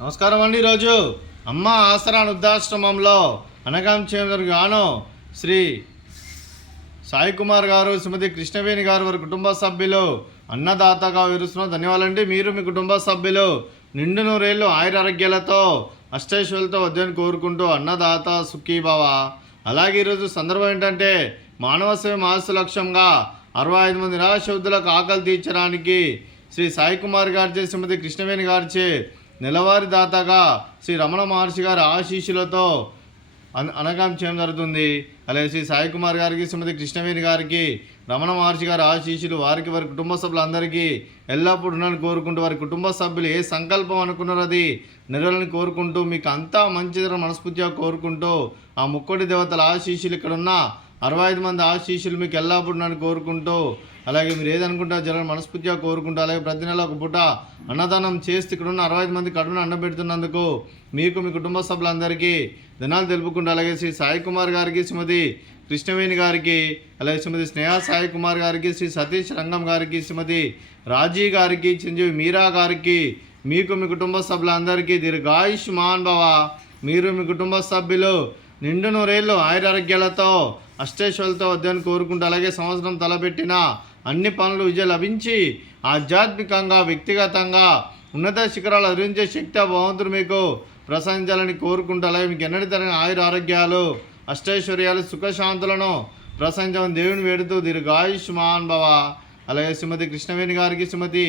నమస్కారం అండి. ఈరోజు అమ్మ ఆసరా వృద్ధాశ్రమంలో అనగాం గాను శ్రీ సాయి కుమార్ గారు, శ్రీమతి కృష్ణవేణి గారు వారి కుటుంబ సభ్యులు అన్నదాతగా విరుస్తున్న ధన్యవాదాలండి. మీరు మీ కుటుంబ సభ్యులు నిండు నూరేళ్ళు ఆయురారోగ్యాలతో అష్టైశ్వర్యాలతో వద్దని కోరుకుంటూ అన్నదాత సుఖీభవ. అలాగే ఈరోజు సందర్భం ఏంటంటే మానవ సేవ మాస లక్ష్యంగా 65 మంది నిరాశవృద్ధులకు ఆకలి తీర్చడానికి శ్రీ సాయి కుమార్ గారిచే, శ్రీమతి కృష్ణవేణి గారిచే నెలవారీ దాతగా శ్రీ రమణ మహర్షి గారి ఆశీస్సులతో అనగాం చేయడం జరుగుతుంది. అలాగే శ్రీ సాయి కుమార్ గారికి, శ్రీమతి కృష్ణవేణి గారికి రమణ మహర్షి గారి ఆశీస్సులు వారికి, వారి కుటుంబ సభ్యులందరికీ ఎల్లప్పుడూ ఉండాలని కోరుకుంటూ, వారి కుటుంబ సభ్యులు ఏ సంకల్పం అనుకున్నారో అది నెరవేరాలని కోరుకుంటూ, మీకు అంతా మంచిదని మనస్ఫూర్తిగా కోరుకుంటూ, ఆ ముక్కోటి దేవతల ఆశీస్సులు ఇక్కడ ఉన్న 65 మంది ఆశీస్సులు మీకు ఎల్లప్పుడూ నన్ను కోరుకుంటూ, అలాగే మీరు ఏదనుకుంటారో జరగని మనస్ఫూర్తిగా కోరుకుంటూ, అలాగే ప్రతి నెల ఒక పూట అన్నదానం చేస్తే ఇక్కడ ఉన్న 65 మంది కడుపును అన్నబెడుతున్నందుకు మీకు, మీ కుటుంబ సభ్యులందరికీ ధనాలు తెలుపుకుంటూ, అలాగే శ్రీ సాయి కుమార్ గారికి, శ్రీమతి కృష్ణవేణి గారికి, అలాగే శ్రీమతి స్నేహ సాయి కుమార్ గారికి, శ్రీ సతీష్ రంగం గారికి, శ్రీమతి రాజీ గారికి, చిరంజీవి మీరా గారికి, మీకు, మీ కుటుంబ సభ్యులందరికీ దీర్ఘాయుష్మాన్ భవ. మీరు మీ కుటుంబ సభ్యులు నిండు నూరేళ్ళు ఆయురారోగ్యాలతో అష్టైశ్వర్యాలతో వద్దని కోరుకుంటూ, అలాగే సంవత్సరం తలపెట్టిన అన్ని పనులు విజయం లభించి ఆధ్యాత్మికంగా, వ్యక్తిగతంగా ఉన్నత శిఖరాలు అధిరించే శక్తి భగవంతుడు మీకు ప్రసాదించాలని కోరుకుంటూ, అలాగే మీకు ఎన్నటి తరగని ఆయురారోగ్యాలు, అష్టైశ్వర్యాలు, సుఖశాంతులను ప్రసాదించమని దేవుని వేడుతూ దీర్ఘాయుష్మాన్ భవ. అలాగే శ్రీమతి కృష్ణవేణి గారికి, శ్రీమతి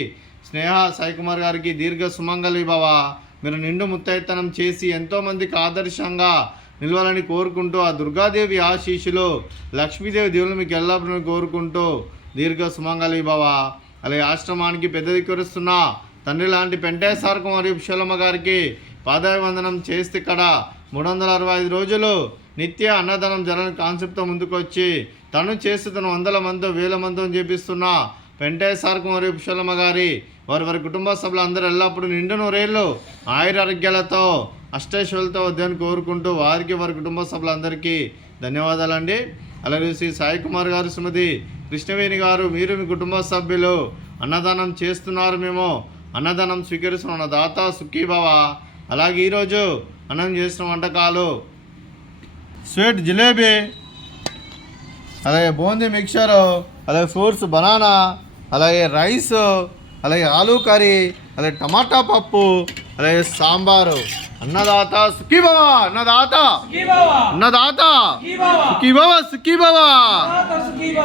స్నేహ సాయి కుమార్ గారికి దీర్ఘ సుమంగళి భవ. మీరు నిండు ముత్తైతనం చేసి ఎంతోమందికి ఆదర్శంగా నిలవాలని కోరుకుంటూ, ఆ దుర్గాదేవి ఆశీస్సులు, లక్ష్మీదేవి దేవులు మీకు ఎల్లప్పుడూ కోరుకుంటూ దీర్ఘ సుమంగళి భవ. అలాగే ఆశ్రమానికి పెద్ద దిక్కురుస్తున్న తండ్రి లాంటి పెంటేశ్వర మరియు విశాలమ్మ గారికి పాదాభివందనం చేస్తే ఇక్కడ 365 రోజులు నిత్య అన్నదానం జరగని కాన్సెప్ట్తో ముందుకు వచ్చి తను చేస్తున్న 100 మందితో 1000 మందితో చేపిస్తున్న పెంటేశ్వర మరియు విశాలమ్మ గారి వారి కుటుంబ సభ్యులందరూ ఎల్లప్పుడూ నిండు నూరేళ్ళు ఆయురారోగ్యాలతో అష్టైశ్వర్యాలతో వద్దని కోరుకుంటూ వారికి, వారి కుటుంబ సభ్యులందరికీ ధన్యవాదాలండి. అలాగే శ్రీ సాయి కుమార్ గారు, శ్రీమతి కృష్ణవేణి గారు, మీరు మీ కుటుంబ సభ్యులు అన్నదానం చేస్తున్నారు, మేము అన్నదానం స్వీకరిస్తున్న దాత సుఖీభవ. అలాగే ఈరోజు అన్నం చేసిన వంటకాలు స్వీట్ జిలేబీ, అలాగే బూందీ మిక్చరు, అలాగే ఫ్రూట్స్ బనానా, అలాగే రైస్, అలాగే ఆలూ కర్రీ, అలాగే టమాటా పప్పు, అలాగే సాంబారు. అన్నదాత సుఖీభవ, అన్నదాత అన్నదాత సుఖీభవ, సుఖీభవ,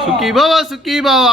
సుఖీభవ, సుఖీభవ.